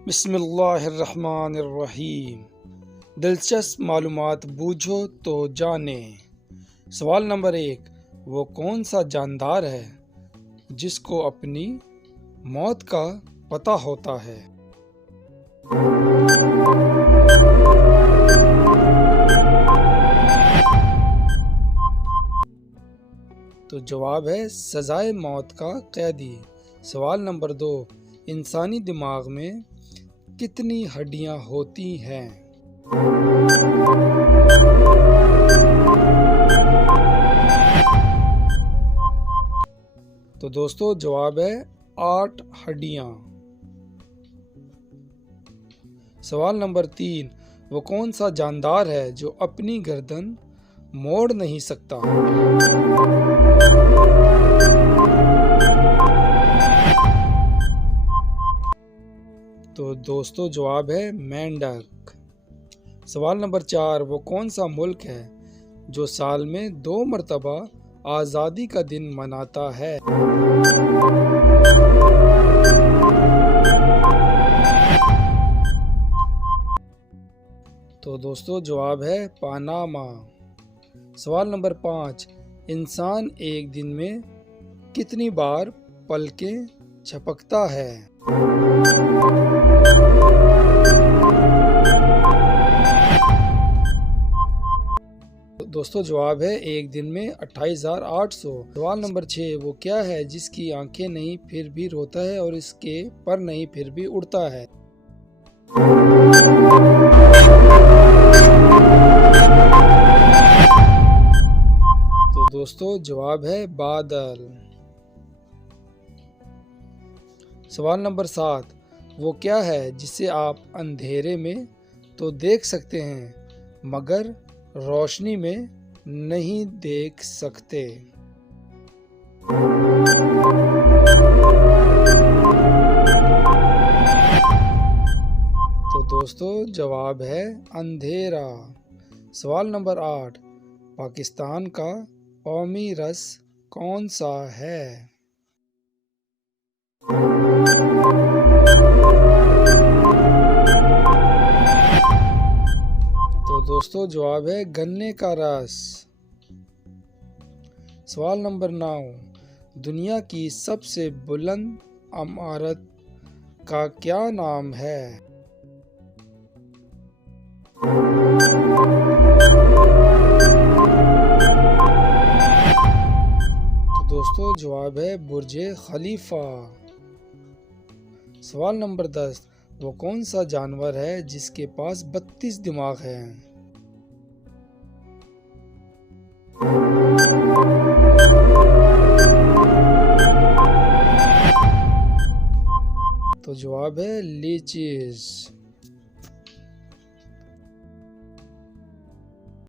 बिस्मिल्लाहिर्रहमानिर्रहीम। दिलचस्प मालूमात बूझो तो जाने। सवाल नंबर 1, वो कौन सा जानदार है जिसको अपनी मौत का पता होता है? तो जवाब है सजाए मौत का कैदी। सवाल नंबर 2, इंसानी दिमाग में कितनी हड्डियां होती हैं? तो दोस्तों जवाब है 8 हड्डियां। सवाल नंबर 3, वो कौन सा जानदार है जो अपनी गर्दन मोड़ नहीं सकता? तो दोस्तों जवाब है मेंढक। सवाल नंबर 4, वो कौन सा मुल्क है जो साल में 2 मरतबा आज़ादी का दिन मनाता है? तो दोस्तों जवाब है पनामा। सवाल नंबर 5, इंसान एक दिन में कितनी बार पलकें झपकता है? दोस्तों जवाब है एक दिन में 28,800। सवाल नंबर 6, वो क्या है जिसकी आंखें नहीं फिर भी रोता है और इसके पर नहीं फिर भी उड़ता है? तो दोस्तों जवाब है बादल। सवाल नंबर 7, वो क्या है जिसे आप अंधेरे में तो देख सकते हैं मगर रोशनी में नहीं देख सकते? तो दोस्तों जवाब है अंधेरा। सवाल नंबर 8, पाकिस्तान का कौमी रस कौन सा है? तो दोस्तों जवाब है गन्ने का रस। सवाल नंबर 9, दुनिया की सबसे बुलंद इमारत का क्या नाम है? तो दोस्तों जवाब है बुर्ज खलीफा। सवाल नंबर 10, वो कौन सा जानवर है जिसके पास 32 दिमाग हैं? तो जवाब है लीचीज।